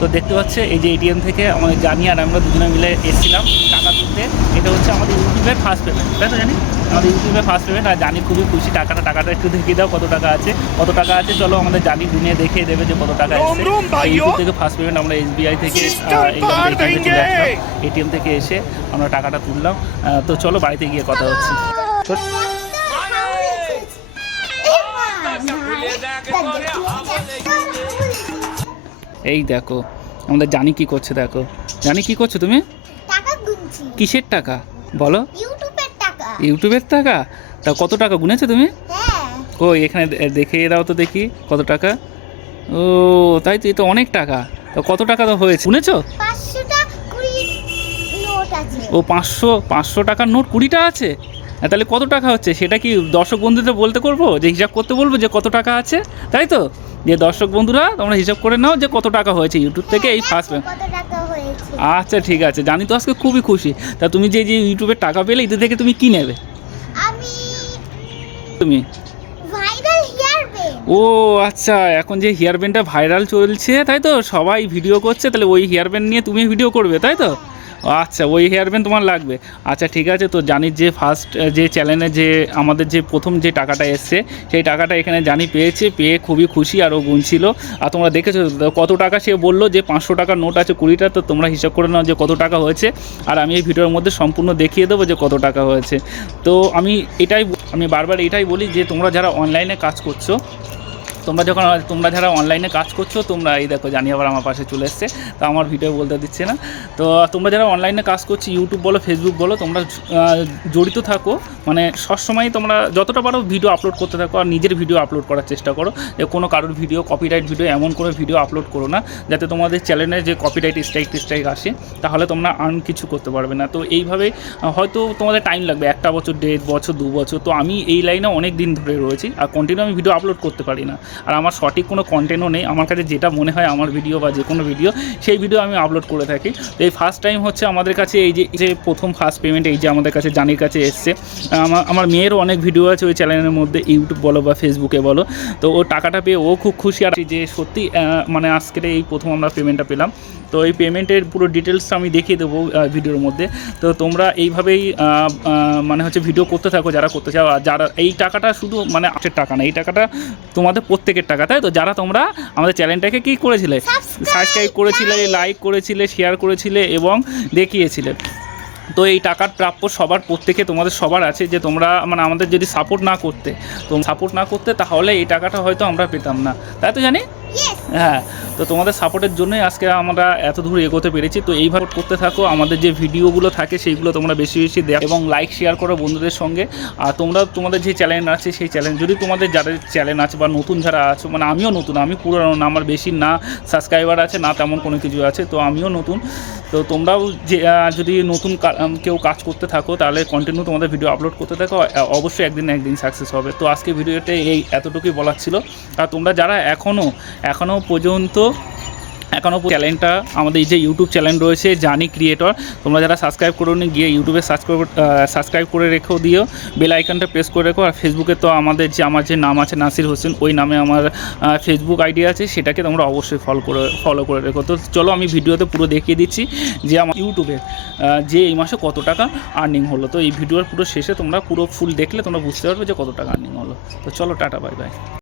তো দেখতে পাচ্ছে এই যে এটিএম থেকে আমাদের জানি আর আমরা দুজনে মিলে এসেছিলাম টাকা তুলতে। এটা হচ্ছে আমাদের ইউটিউবের ফার্স্ট পেমেন্ট তাই তো জানি? আমাদের ইউটিউবের ফার্স্ট পেমেন্ট আর জানি খুবই খুশি টাকাটা টাকাটা একটু দেখিয়ে দাও কত টাকা আছে। কত টাকা আছে চলো আমাদের জানি গুনিয়ে দেখে দেবে যে কত টাকা ইউটিউব থেকে ফার্স্ট পেমেন্ট আমরা এসবিআই থেকে এটিএম থেকে এসে আমরা টাকাটা তুললাম। তো চলো বাড়িতে গিয়ে কথা হচ্ছে। এই দেখো আমাদের জানি কি করছে দেখো। জানি কি করছ তুমি? কিসের টাকা? বলো। ইউটিউবের টাকা। তা কত টাকা গুনেছো তুমি? হ্যাঁ। কই এখানে দেখে দাও তো দেখি কত টাকা? ও তাই তো এ তো অনেক টাকা। তো কত টাকা তো হয়েছে? আছে। ও পাঁচশো পাঁচশো টাকার নোট কুড়িটা আছে? হ্যাঁ, তাহলে কত টাকা হচ্ছে? সেটা কি দর্শক বন্ধুদের বলতে করব যে হিসাব করতে বলব যে কত টাকা আছে? তাই তো? যে দর্শক বন্ধুরা তোমরা হিসাব করে নাও যে কত টাকা হয়েছে ইউটিউব থেকে এই ফার্স্ট হয়েছে? আচ্ছা ঠিক আছে। জানি তো আজকে খুবই খুশি। তা তুমি যে যে ইউটিউবের টাকা পেলে এদের থেকে তুমি কি নেবে? তুমি? ও আচ্ছা এখন যে হেয়ার ব্যান্ডটা ভাইরাল চলছে তাই তো? সবাই ভিডিও করছে তাহলে ওই হেয়ার ব্যান্ড নিয়ে তুমি ভিডিও করবে তাই তো? ও আচ্ছা ওই হেয়ার তোমার লাগবে। আচ্ছা ঠিক আছে, তো জানি যে ফার্স্ট যে চ্যানেলে যে আমাদের যে প্রথম যে টাকাটা এসছে, সেই টাকাটা এখানে জানি পেয়েছে, পেয়ে খুবই খুশি আর ও গুনছিল। আর তোমরা দেখেছ, কত টাকা সে বলল যে পাঁচশো টাকার নোট আছে কুড়িটা, তো তোমরা হিসাব করে নাও যে কত টাকা হয়েছে। আর আমি এই ভিডিওর মধ্যে সম্পূর্ণ দেখিয়ে দেবো যে কত টাকা হয়েছে। তো আমি এটাই, আমি বারবার এটাই বলি যে তোমরা যারা অনলাইনে কাজ করছ তোমরা যখন তোমরা যারা অনলাইনে কাজ করছ, তোমরা এই দেখো জানি আবার আমার পাশে চলে এসছে, তো আমার ভিডিও বলতে দিচ্ছে না। তো তোমরা যারা অনলাইনে কাজ করছ ইউটিউব বলো ফেসবুক বলো, তোমরা জড়িত থাকো। মানে সবসময় তোমরা যতটা পারো ভিডিও আপলোড করতে থাকো আর নিজের ভিডিও আপলোড করার চেষ্টা করো। যে কোনো কারোর ভিডিও কপিরাইট ভিডিও এমন কোনো ভিডিও আপলোড করো না, যাতে তোমাদের চ্যানেলে যে কপিরাইট স্ট্রাইক স্ট্রাইক আসে, তাহলে তোমরা আর্ন কিছু করতে পারবে না। তো এইভাবে হয়তো তোমাদের টাইম লাগবে, একটা বছর, দেড় বছর, দু বছর। তো আমি এই লাইনে অনেক দিন ধরে রয়েছি, আর কন্টিনিউ আমি ভিডিও আপলোড করতে পারি না। আর আমার সঠিক কোনো কন্টেন্টও নেই। আমার কাছে যেটা মনে হয় আমার ভিডিও বা যে কোনো ভিডিও সেই ভিডিও আমি আপলোড করে থাকি। তো এই ফার্স্ট টাইম হচ্ছে আমাদের কাছে এই যে যে প্রথম ফার্স্ট পেমেন্ট এই যে আমাদের কাছে জানির কাছে এসছে। আমার আমার মেয়েরও অনেক ভিডিও আছে ওই চ্যানেলের মধ্যে ইউটিউব বলো বা ফেসবুকে বলো। তো ও টাকাটা পেয়ে ও খুব খুশি। আর যে সত্যি মানে আজকের এই প্রথম আমরা পেমেন্টটা পেলাম। তো এই পেমেন্টের পুরো ডিটেলসটা আমি দেখিয়ে দেবো ভিডিওর মধ্যে। তো তোমরা এইভাবেই মানে হচ্ছে ভিডিও করতে থাকো যারা করতে চাও। আর যারা, এই টাকাটা শুধু মানে আটের টাকা না, এই টাকাটা তোমাদের প্রত্যেকের টাকা তাই তো? যারা তোমরা আমাদের চ্যানেলটাকে কি করেছিলে? সাবস্ক্রাইব করেছিলে লাইক করেছিলে শেয়ার করেছিলে এবং দেখিয়েছিলে। তো এই টাকার প্রাপ্য সবার প্রত্যেকে তোমাদের সবার আছে যে তোমরা মানে আমাদের যদি সাপোর্ট না করতে তো সাপোর্ট না করতে তাহলে এই টাকাটা হয়তো আমরা পেতাম না। তাই তো জানি? হ্যাঁ। তো তোমাদের সাপোর্টের জন্যই আজকে আমরা এত দূর এগোতে পেরেছি। তো এইভাবে করতে থাকো, আমাদের যে ভিডিওগুলো থাকে সেইগুলো তোমরা বেশি বেশি দেখো এবং লাইক শেয়ার করো বন্ধুদের সঙ্গে। আর তোমরা, তোমাদের যে চ্যানেল আছে সেই চ্যানেল যদি তোমাদের যাদের চ্যানেল আছে বা নতুন যারা আছো মানে আমিও নতুন, আমি পুরো না, আমার বেশি না সাবস্ক্রাইবার আছে, না তেমন কোনো কিছু আছে, তো আমিও নতুন। তো তোমরাও যে যদি নতুন কেউ কাজ করতে থাকো, তাহলে কন্টিনিউ তোমাদের ভিডিও আপলোড করতে থাকো। অবশ্যই একদিন না একদিন সাকসেস হবে। তো আজকে ভিডিওতে এই এতটুকুই বলার ছিল। আর তোমরা যারা এখনও এখনও পর্যন্ত এখনও চ্যানেলটা, আমাদের এই যে ইউটিউব চ্যানেল রয়েছে, জানি ক্রিয়েটর, তোমরা যারা সাবস্ক্রাইব করো গিয়ে ইউটিউবে করে সাবস্ক্রাইব করে রেখো দিও। বেল আইকনটা প্রেস করে রেখো, আর ফেসবুকে তো আমাদের যে, আমার যে নাম আছে নাসির হোসেন, ওই নামে আমার ফেসবুক আইডি আছে, সেটাকে তোমরা অবশ্যই ফলো করে ফলো করে রেখো। তো চলো আমি ভিডিওতে পুরো দেখিয়ে দিচ্ছি যে আমার ইউটিউবে যে এই মাসে কত টাকা আর্নিং হলো। তো এই ভিডিওর পুরো শেষে তোমরা পুরো ফুল দেখলে তোমরা বুঝতে পারবে যে কত টাকা আর্নিং হলো। তো চলো টাটা বাই বাই